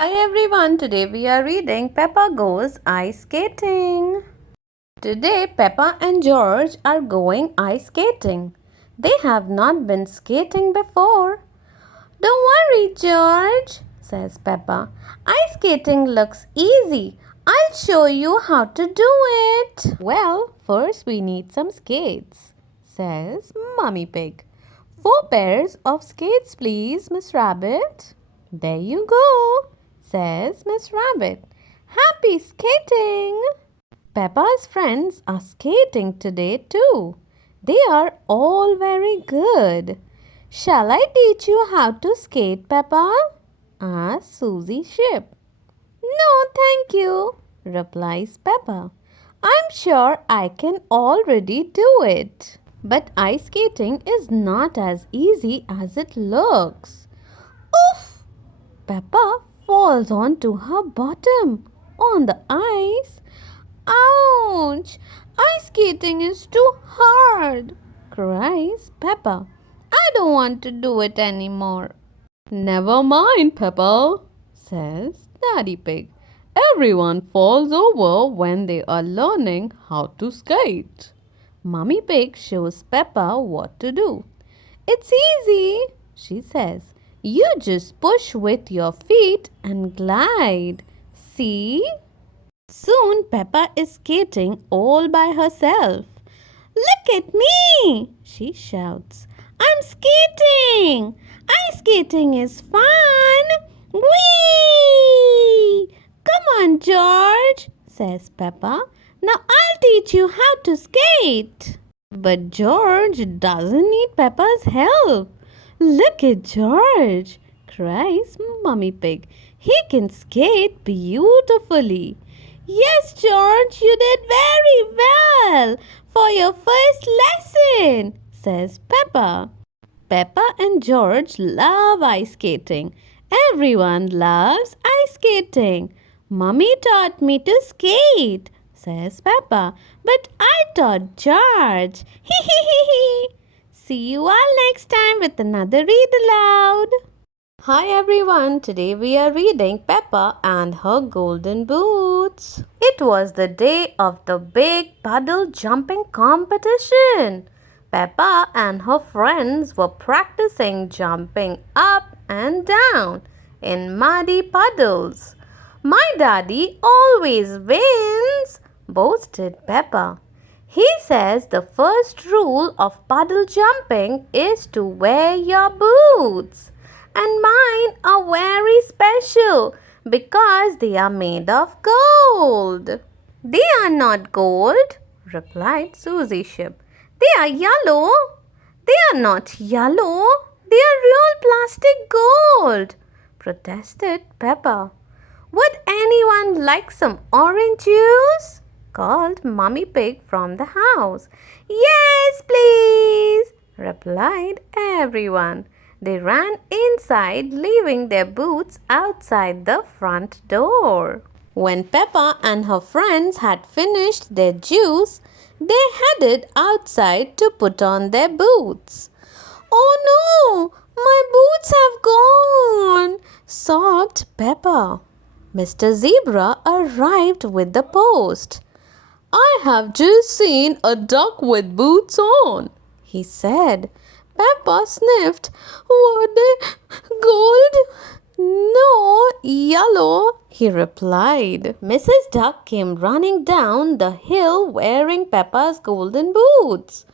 Hi everyone, today we are reading Peppa Goes Ice Skating. Today Peppa and George are going ice skating. They have not been skating before. Don't worry, George, says Peppa. Ice skating looks easy. I'll show you how to do it. Well, first we need some skates, says Mummy Pig. 4 pairs of skates, please, Miss Rabbit. There you go, says Miss Rabbit. Happy skating! Peppa's friends are skating today too. They are all very good. Shall I teach you how to skate, Peppa? Asked Susie Ship. No, thank you, replies Peppa. I'm sure I can already do it. But ice skating is not as easy as it looks. Oof! Peppa falls onto her bottom on the ice. Ouch! Ice skating is too hard, cries Peppa. I don't want to do it anymore. Never mind, Peppa, says Daddy Pig. Everyone falls over when they are learning how to skate. Mummy Pig shows Peppa what to do. It's easy, she says. You just push with your feet and glide. See? Soon Peppa is skating all by herself. Look at me, she shouts. I'm skating. Ice skating is fun. Whee! Come on, George, says Peppa. Now I'll teach you how to skate. But George doesn't need Peppa's help. Look at George, cries Mummy Pig. He can skate beautifully. Yes, George, you did very well for your first lesson, says Peppa. Peppa and George love ice skating. Everyone loves ice skating. Mummy taught me to skate, says Peppa, but I taught George. Hee hee hee hee. See you all next time with another read aloud. Hi everyone, today we are reading Peppa and her golden boots. It was the day of the big puddle jumping competition. Peppa and her friends were practicing jumping up and down in muddy puddles. My daddy always wins, boasted Peppa. He says the first rule of puddle jumping is to wear your boots. And mine are very special because they are made of gold. They are not gold, replied Susie Ship. They are yellow. They are not yellow. They are real plastic gold, protested Peppa. Would anyone like some orange juice? Called Mummy Pig from the house. Yes, please, replied everyone. They ran inside, leaving their boots outside the front door. When Peppa and her friends had finished their juice, they headed outside to put on their boots. Oh no, my boots have gone, sobbed Peppa. Mr. Zebra arrived with the post. I have just seen a duck with boots on, he said. Peppa sniffed. Were they gold? No, yellow, he replied. Mrs. Duck came running down the hill wearing Peppa's golden boots.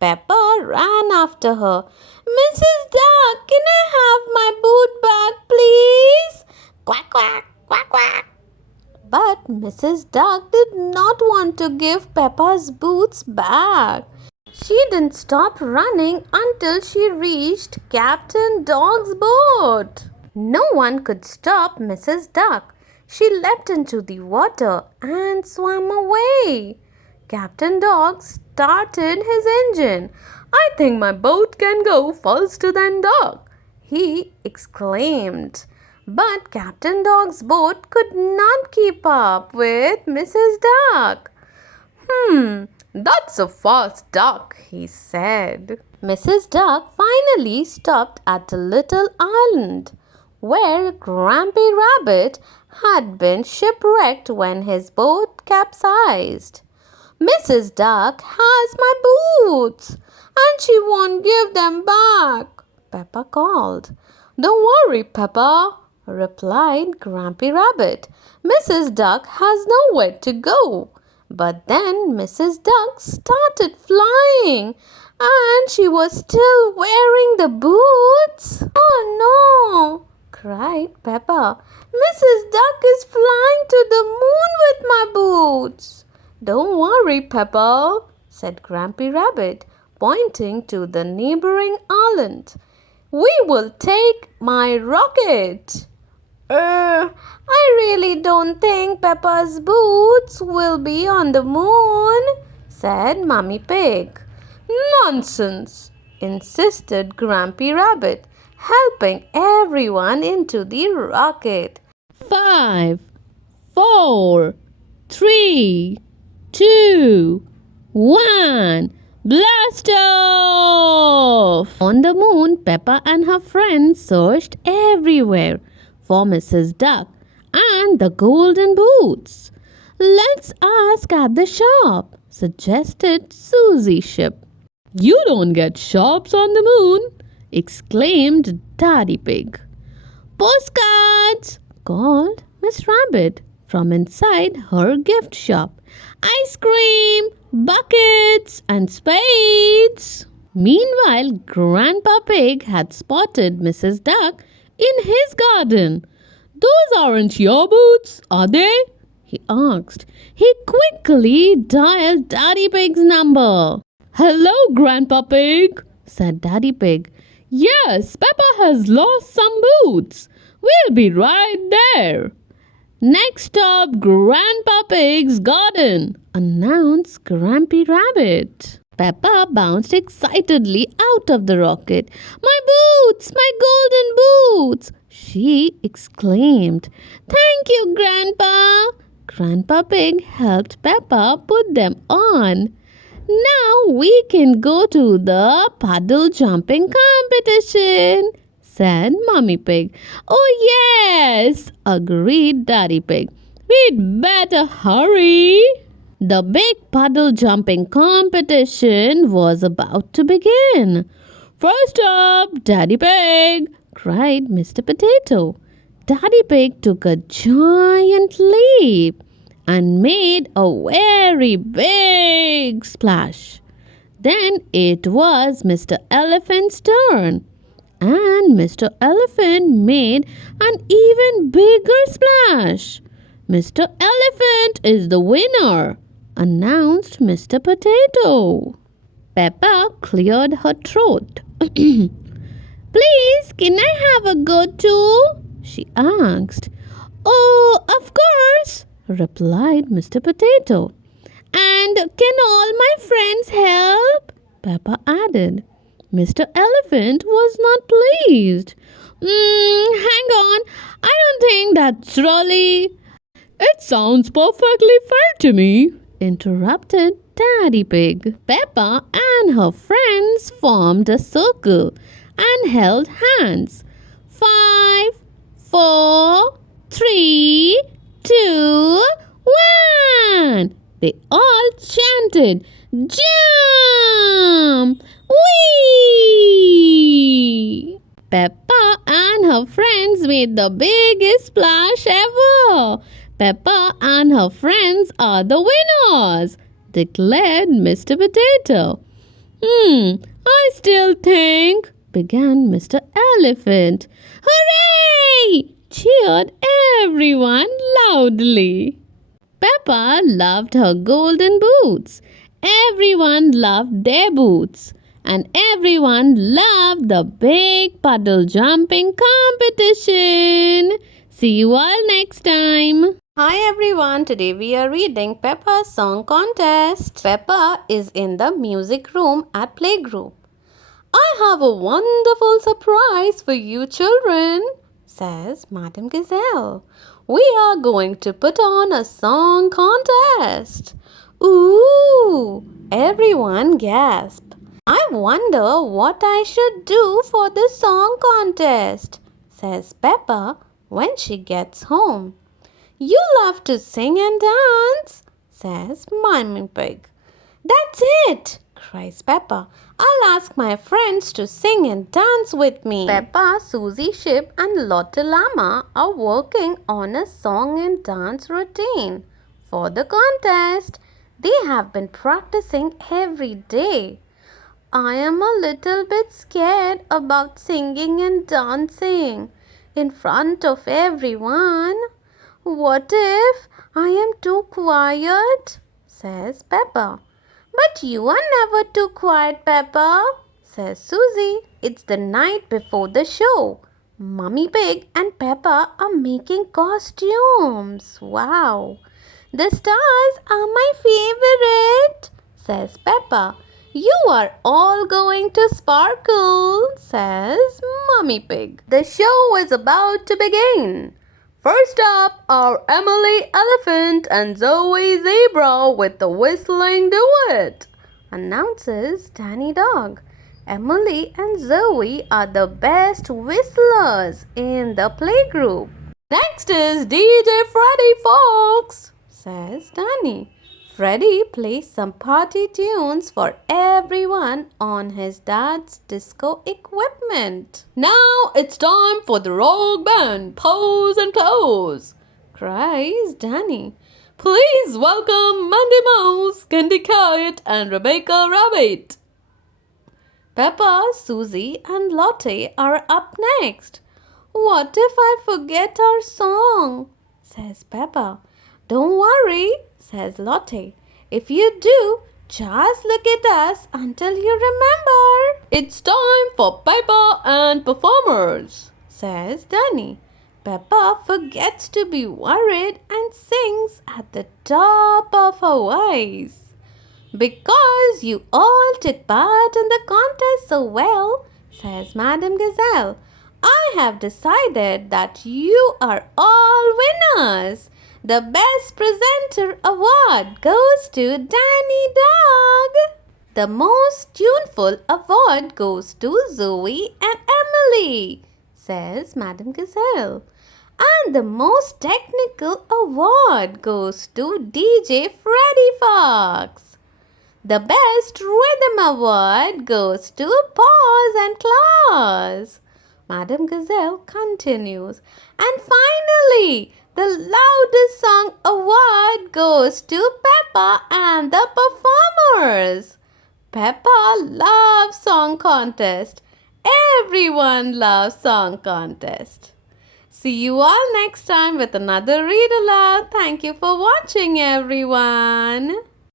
Peppa ran after her. Mrs. Duck, can I have my boot back, please? Quack, quack, quack, quack. But Mrs. Duck did not want to give Peppa's boots back. She didn't stop running until she reached Captain Dog's boat. No one could stop Mrs. Duck. She leapt into the water and swam away. Captain Dog started his engine. I think my boat can go faster than Duck, he exclaimed. But Captain Dog's boat could not keep up with Mrs. Duck. That's a fast duck, he said. Mrs. Duck finally stopped at a little island. where Grampy Rabbit had been shipwrecked when his boat capsized. Mrs. Duck has my boots, and she won't give them back, Peppa called. Don't worry, Peppa, replied Grampy Rabbit. Mrs. Duck has nowhere to go. But then Mrs. Duck started flying, and she was still wearing the boots. Oh no, cried Peppa. Mrs. Duck is flying to the moon with my boots. Don't worry, Peppa, said Grampy Rabbit, pointing to the neighboring island. We will take my rocket. I really don't think Peppa's boots will be on the moon, said Mummy Pig. Nonsense, insisted Grampy Rabbit, helping everyone into the rocket. 5, 4, 3, 2, 1. Blast off! On the moon, Peppa and her friends searched everywhere for Mrs. Duck and the golden boots. Let's ask at the shop, suggested Susie Ship. You don't get shops on the moon, exclaimed Daddy Pig. Postcards, called Miss Rabbit from inside her gift shop. Ice cream, buckets, and spades. Meanwhile, Grandpa Pig had spotted Mrs. Duck in his garden. Those aren't your boots, are they? He asked. He quickly dialed Daddy Pig's number. Hello, Grandpa Pig, said Daddy Pig. Yes, Peppa has lost some boots. We'll be right there. Next stop, Grandpa Pig's garden, announced Grampy Rabbit. Peppa bounced excitedly out of the rocket. My boots! My golden boots! She exclaimed. Thank you, Grandpa! Grandpa Pig helped Peppa put them on. Now we can go to the puddle jumping competition, said Mummy Pig. Oh yes, agreed Daddy Pig. We'd better hurry. The big puddle jumping competition was about to begin. First up, Daddy Pig, cried Mr. Potato. Daddy Pig took a giant leap and made a very big splash. Then it was Mr. Elephant's turn, and Mr. Elephant made an even bigger splash. Mr. Elephant is the winner, announced Mr. Potato. Peppa cleared her throat. Please, can I have a go too? She asked. Oh, of course, replied Mr. Potato. And can all my friends help? Peppa added. Mr. Elephant was not pleased. Hang on, I don't think that's really... It sounds perfectly fair to me, interrupted Daddy Pig. Peppa and her friends formed a circle and held hands. 5, 4, 3, 2, 1. They all chanted, Jump! Whee! Peppa and her friends made the biggest splash ever. Peppa and her friends are the winners, declared Mr. Potato. I still think, began Mr. Elephant. Hooray! Cheered everyone loudly. Peppa loved her golden boots. Everyone loved their boots. And everyone loved the big puddle jumping competition. See you all next time. Hi everyone, today we are reading Peppa's song contest. Peppa is in the music room at playgroup. I have a wonderful surprise for you children, says Madam Gazelle. We are going to put on a song contest. Ooh! Everyone gasped. I wonder what I should do for this song contest, says Peppa when she gets home. You love to sing and dance, says Mummy Pig. That's it, cries Peppa. I'll ask my friends to sing and dance with me. Peppa, Susie Sheep and Lotte Llama are working on a song and dance routine for the contest. They have been practicing every day. I am a little bit scared about singing and dancing in front of everyone. What if I am too quiet? Says Peppa. But you are never too quiet, Peppa, says Susie. It's the night before the show. Mummy Pig and Peppa are making costumes. Wow. The stars are my favorite, says Peppa. You are all going to sparkle, says Mummy Pig. The show is about to begin. First up are Emily Elephant and Zoe Zebra with the whistling duet, announces Danny Dog. Emily and Zoe are the best whistlers in the playgroup. Next is DJ Freddie Fox, says Danny. Freddie plays some party tunes for everyone on his dad's disco equipment. Now it's time for the rock band, Pose and Close, cries Danny. Please welcome Mandy Mouse, Candy Cat and Rebecca Rabbit. Peppa, Susie and Lotte are up next. What if I forget our song? Says Peppa. Don't worry, says Lotte. If you do, just look at us until you remember. It's time for Peppa and performers, says Danny. Peppa forgets to be worried and sings at the top of her voice. Because you all took part in the contest so well, says Madame Gazelle, I have decided that you are all winners. The Best Presenter Award goes to Danny Dog. The Most Tuneful Award goes to Zoe and Emily, says Madame Gazelle. And the Most Technical Award goes to DJ Freddie Fox. The Best Rhythm Award goes to Paws and Claws. Madame Gazelle continues. And finally, the Loudest Song Award goes to Peppa and the performers. Peppa loves song contest. Everyone loves song contest. See you all next time with another read aloud. Thank you for watching, everyone.